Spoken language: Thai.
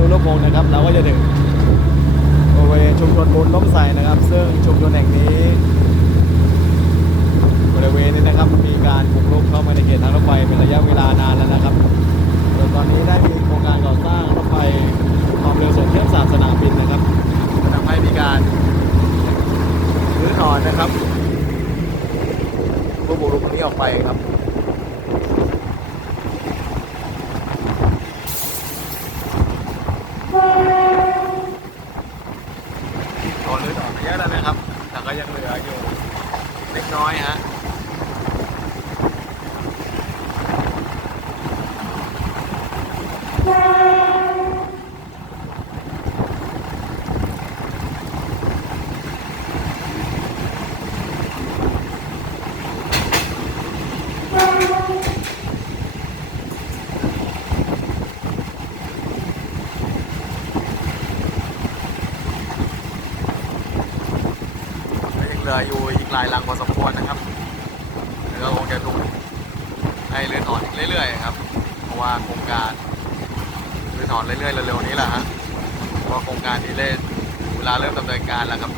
อุโลกงนะครับ เราก็จะถึงบริเวณชุมชนบนญล้มใส่นะครับ ซึ่งชุมชนแห่งนี้ บริเวณนี้นะครับมีการบุกรุกเข้ามาในเขตทางรถไฟเป็นระยะเวลานานแล้วนะครับโดยตอนนี้ได้มีโครงการก่อสร้างรถไฟความเร็วสูงเทียบสามสนามบินนะครับทำให้มีการรื้อถอนนะครับผู้บุกรุกนี้ออกไปครับ โดนรื้อถอนไปเยอะแล้วนะครับ แต่ก็ยังเหลืออยู่เล็กน้อยฮะ เหลืออยู่อีกหลายลังพอสมควรนะครับแล้วก็คงจะดูให้เลื่อนถอนอีกเรื่อยๆครับ เพราะว่าโครงการเลื่อนถอนเรื่อยๆเร็วๆนี้แหละฮะเพราะโครงการนี้เล่นเวลาเริ่มดำเนินการแล้วครับ